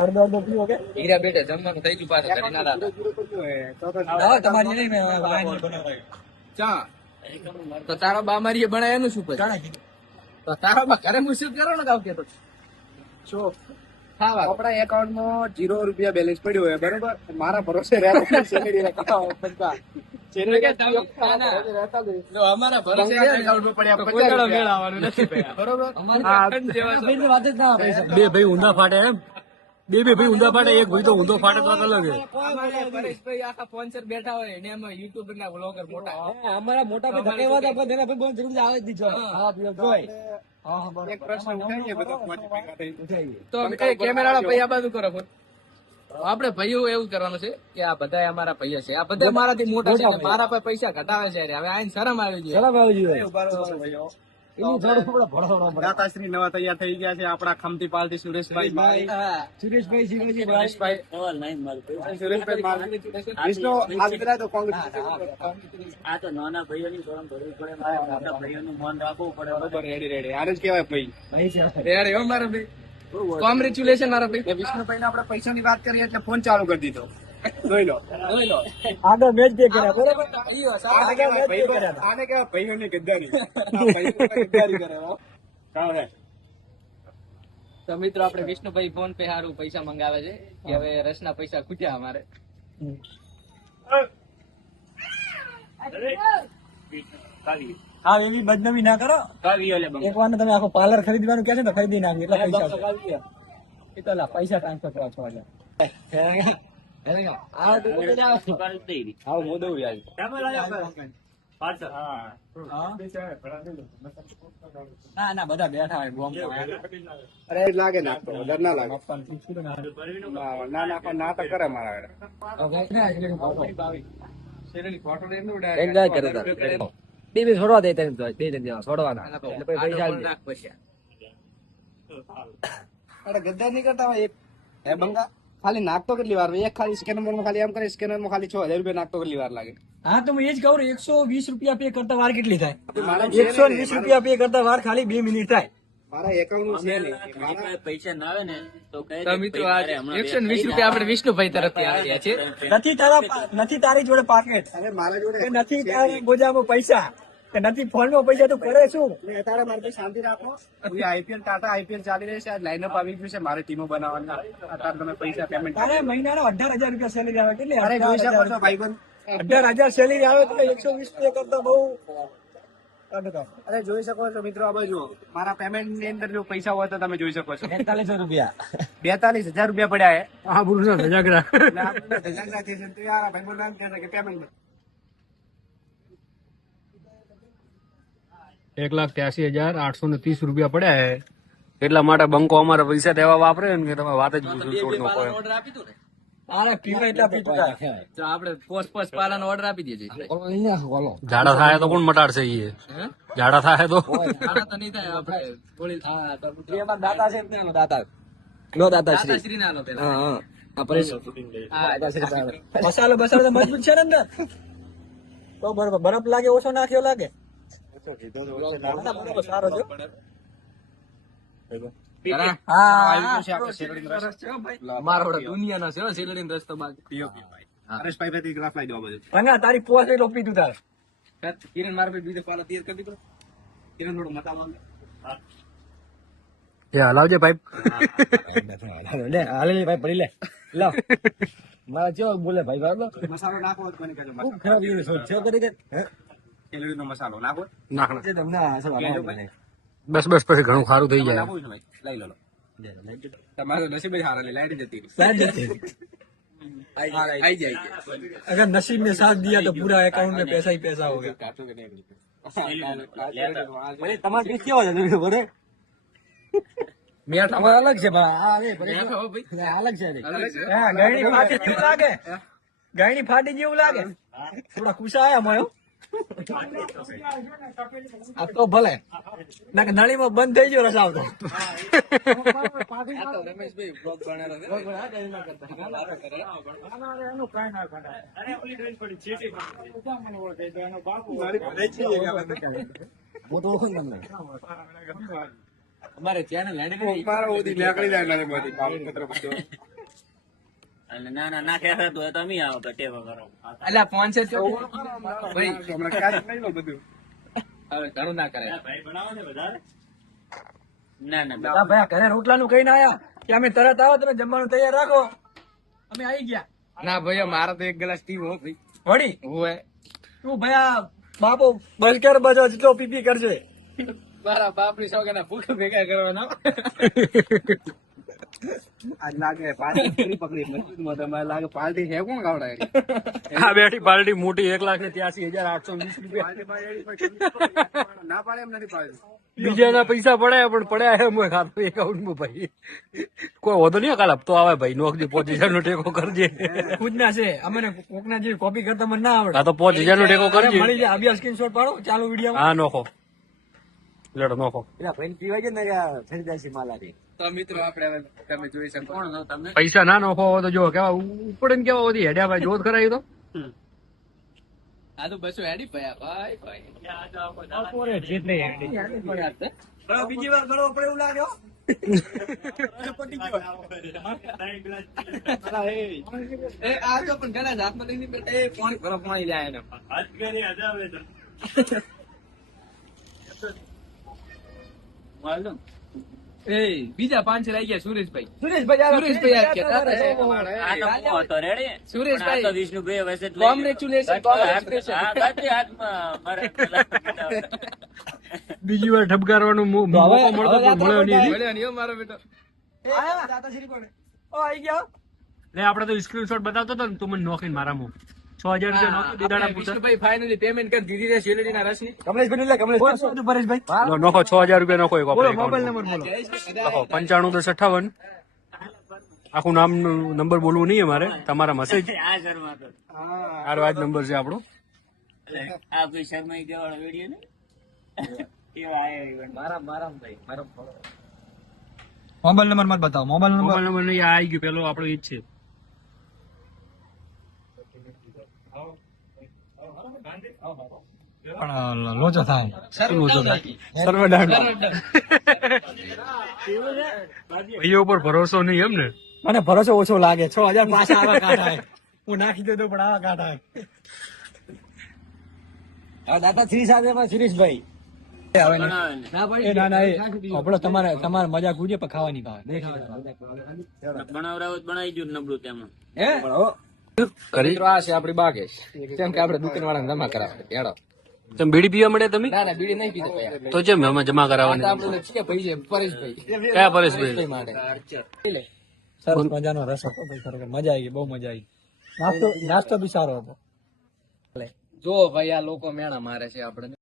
હીરા બેટે જમવાનું થઈ ગયું પાછું કરી ના તમારી ચા તો તારા બા મારી બનાય એનું શું પછી તો તારા બા ઘરે મુશ્કેલ કરો ને ગાવ કે તો શું આપડા એકાઉન્ટ માં 0 રૂપિયા બેલેન્સ પડ્યું હોય બરોબર મારા ભરોસે અમારા ભરોસે બે ભાઈ ઊંધા ફાટે એમ બે ભાઈ ઊંધા ફાટે એક ભાઈ તો ઊંધો ફાટે તો અલગ પરેશભાઈ આખા સ્પોન્સર બેઠા હોય ને એમાં યુટ્યુબર ના વ્લોગર મોટા અમારા મોટા ભાઈ એક પ્રશ્ન ઉઠાઈએ તો કેમેરા વાળા ભાઈ આ બાજુ કરો આપડે ભાઈઓ એવું કરવાનું છે કે આ બધા અમારા ભાઈઓ છે આ બધા મારાથી મોટા છે મારા પાસે પૈસા ઘટાવે છે હવે આઈને શરમ આવી જોઈએ દાતાશ્રી નવા તૈયાર થઈ ગયા છે આપડા ખમતી પાલતી સુરેશભાઈ આ તો નાના ભાઈઓની શરમ ભરવી પડે, મોટા ભાઈઓનું મન રાખવું પડે. બરોબર, રેડી રેડી આને જ કહેવાય ભાઈ. રેડી હો મારા ભાઈ, કોંગ્રેચ્યુલેશન મારા ભાઈ. વિષ્ણુભાઈ ને આપણે પૈસાની વાત કરીએ એટલે ફોન ચાલુ કરી દીધો. જોઈ લો આગળ મેચ દે કર્યા બરોબર. આને કેવાય ભાઈઓની ગદ્દારી. ગદ્દારી કરે તો મિત્રો આપણે વિષ્ણુભાઈ ફોન પે હારું પૈસા મંગાવે છે કે હવે રસના પૈસા ખૂટ્યા અમારે. હા એવી બદનામી ના કરો. એક વાર તમે આખો પાર્લર ખરીદવાનું કે છે ને ખરીદી નાખી એટલે પૈસા પૈસા ટ્રાન્સફર કરવા છો. ના બધા બેઠા હોય બોમ્બ. અરે લાગે ના ડર ના લાગે ના ના ના તો કરે મારા બે છોડવા દે છોડવાના અરે ગદ્દાર નહીં કરતા હોય. એક બંગા ખાલી નાખતો કેટલી વાર એક ખાલી સ્કેનર માં ખાલી એમ કરે સ્કેનર માં ખાલી 6000 રૂપિયા નાખતો કેટલી વાર લાગે. હા તો હું એ જ કહું 120 રૂપિયા પે કરતા વાર કેટલી થાય? 120 રૂપિયા પે કરતા વાર ખાલી 2 મિનિટ થાય. મારા એકાઉન્ટ છે નહીં પૈસા ના આવે ને તો મિત્રો 120 રૂપિયા આપણે વિષ્ણુભાઈ તરફથી આવ્યા છે. નથી તારી જોડે પાકેટ, અરે મારા જોડે નથી તારી ગોજામાં પૈસા, નથી ફોન માં પૈસા, તું કરે શું? તારે મારે શાંતિ રાખો. આઈપીએલ ટાટા આઈપીએલ ચાલી રહી છે, લાઈનઅપ આવી ગયું છે, મારે ટીમો બનાવવાના. અત્યારે તમે પૈસા પેમેન્ટ તારે મહિનાનો 18,000 રૂપિયા સેલેરી આવે. કેટલી? અરે જોઈ શકો છો ભાઈબંધ, 18,000 સેલેરી આવે તો 120 રૂપિયા કરતા બહુ. અરે જોઈ શકો છો મિત્રો, આ બાજુ મારા પેમેન્ટ ની અંદર જો પૈસા હોય તો તમે જોઈ શકો છો. 4300 રૂપિયા 42,000 રૂપિયા પડ્યા હે. હા પુરુષ ધજાગરા પેમેન્ટ 1,83,830 રૂપિયા પડ્યા હે. એટલા માટે બંકો અમારા પૈસા દેવા વાપરે ને કે તમે વાત જ છોડ નો કોઈ. અરે પીવા એટલા પીતા તો આપણે પોસ્ટ પાલાનો ઓર્ડર આપી દઈએ. ઝાડા થાય તો કોણ મટાડશે? એ ઝાડા થાય તો તો નહીં થાય. આપણે થોડી દાતા છે ને, દાતા નો દાતાશ્રી દાતાશ્રી ના લો પેલા. મસાલો બસાલો તો મજબૂત છે ને અંદર તો બરોબર. બરફ લાગે ઓછો નાખ્યો લાગે સારો છે. દુનિયાનો છે શેરડી રસ્તો તારી પોસ્ટ એટલો પીધું તારે. કિરણ મારા ભાઈ બીજો પાલો તૈયાર કરી દીધો. કિરણ થોડો મસાલો હલાવજે પાઇપ. લે હાલે ભાઈ પડી લે લાવ મારા જેવો બોલે ભાઈ બરાબર. મસાલો નાખો કોને કહેજો. ખૂબ ખરાબ છે કરી કે શેરડીનો મસાલો નાખો. નાખ તમને બસ બસ પછી ઘણું સારું થઈ જાય. નાખવું છે ભાઈ, લઈ લો. તમારો નસીબ જ હારા લે, લાઈટ જતી आई जाएगी. अगर नसीब ने साथ दिया तो पूरा अकाउंट में पैसा ही पैसा होगा. તમારે પીસ કેવા છે બોલે? મેઠ અમારે અલગ છે અલગ છે. ગાયણી ફાટી જેવું લાગે, ગાયણી ફાટી જેવું લાગે. થોડા કુસા આયા મયો આ તો ભલે ના કે નળીમાં બંધ થઈ ગયો રસાવ તો. રમેશભાઈ બ્લોગ અમારે ચેનલ અલ્યા 500 ભાઈ હવે ઘણું ના કરે. હા ભાઈ ઘરે રોટલાનું કઈ ના આયા કે અમે તરત આવો તમે જમવાનું તૈયાર રાખો અમે આવી ગયા ના ભાઈ મારા તો એક ગ્લાસ ટી હો ભાઈ વળી હોય તું ભાઈ આ બાપો બલકર બજો જેટલો પીપી કરજે મારા બાપની સોગના ભૂખ ભેગા કરવાના. આજ લાગે પાર્ટી પકડી મસ્જિદમાં તમારે લાગે પાર્ટી છે કોણ ગાવડાય આ બેઠી પાર્ટી મોટી 1,83,820 ના પાડે એમ નથી પાડે. બીજાના પૈસા પડ્યા પણ પડ્યા એમ હોય ખાતું એકાઉન્ટમાં ભાઈ કોઈ વધુ નહીં કાલ હપ્તો આવે ભાઈ નોકરી 5,000 નો ટેકો કરજે પૂજના છે અમને કોકના જેવી કોપી કરતા મને ના આવડે આ તો 5,000 નો ટેકો કરજે મળી જાય અભ્યાસ સ્ક્રીનશોટ પાડો ચાલુ વિડીયો હા નોખો લેડો નોખો પેલા ભાઈ પીવાય છે ને થઈ જાય છે માલાથી તો મિત્રો આપણે હવે તમે જોઈ શકો કોણ છો તમે પૈસા ના નોખો હોય તો જો કેવા ઉપડે ને કેવા બધી હેડ્યા ભાઈ જોત કરાવી તો આ તો બસો હેડી પયા ભાઈ ભાઈ બીજી વાર ગળવો પડે એવું લાગે હો. એ આ તો પણ ઘણા હાથમાં લઈને બેઠા એ પાણી બરફ પાણી જાય એને એ બીજા 5 રહી ગયા સુરેશભાઈ સુરેશભાઈ આ કહેતા હતા. સુરેશભાઈ કોંગ્રેચ્યુલેશન બીજી વાર ઠપકારવાનો મોકો મળતો પણ મળ્યો નહીં મળ્યો નહીં હો મારો બેટો. આયા દાદાશ્રી કોણ ઓ આવી ગયા લે આપડે તો સ્ક્રીનશોટ બતાવતો હતો ને તું મને નોખીને મારામાં 6,000 રૂપિયા નોખી દીધાડા પૂછા વિષ્ણુભાઈ ફાઇનલી પેમેન્ટ કરી દીધી છે શેરડીના રસની. કમલેશભાઈ લે કમલેશભાઈ પરેશભાઈ લો નોખો 6,000 રૂપિયા નોખો એક બોલો આપણે મોબાઈલ એકાઉન્ટમાં. નંબર બોલો લખો 95 આખું નામ નંબર બોલવું નહીં અમારે તમારા મેસેજ આરો આજ નંબર છે આપણો મોબાઈલ નંબર મત બતાવો મોબાઈલ નંબર મોબાઈલ નંબર નહીં આ આવી ગયું પેલો આપણો એ જ છે પણ લોચો થાય ભાઈઓ ઉપર ભરોસો નહીં એમ ને મને ભરોસો ઓછો લાગે 6,000 પાછા આવા કાઢાય હું નાખી દઉં તો પણ આવા કાઢાય દાદા શ્રી સાથે શિરીષભાઈ આપડે તમારે મજાક ઉડે પણ ખાવાની ભાવે મિત્રો આ છે આપડી બાગેશ કેમ કે આપણે દુકાન વાળા જમા કરાવે હેડો. તમે બીડી પીવા મળે તમે ના બીડી નહીં પીતો પયા. તો જેમ અમે જમા કરાવવાની આપણે છે ભાઈ પરેશભાઈ કયા પરેશભાઈ માટે સરસ મજાનો રસ હતો ભાઈ ખરેખર મજા આવી ગઈ બહુ મજા આવી નાસ્તો બી સારો હતો જો ભાઈ આ લોકો મેણા મારે છે આપણે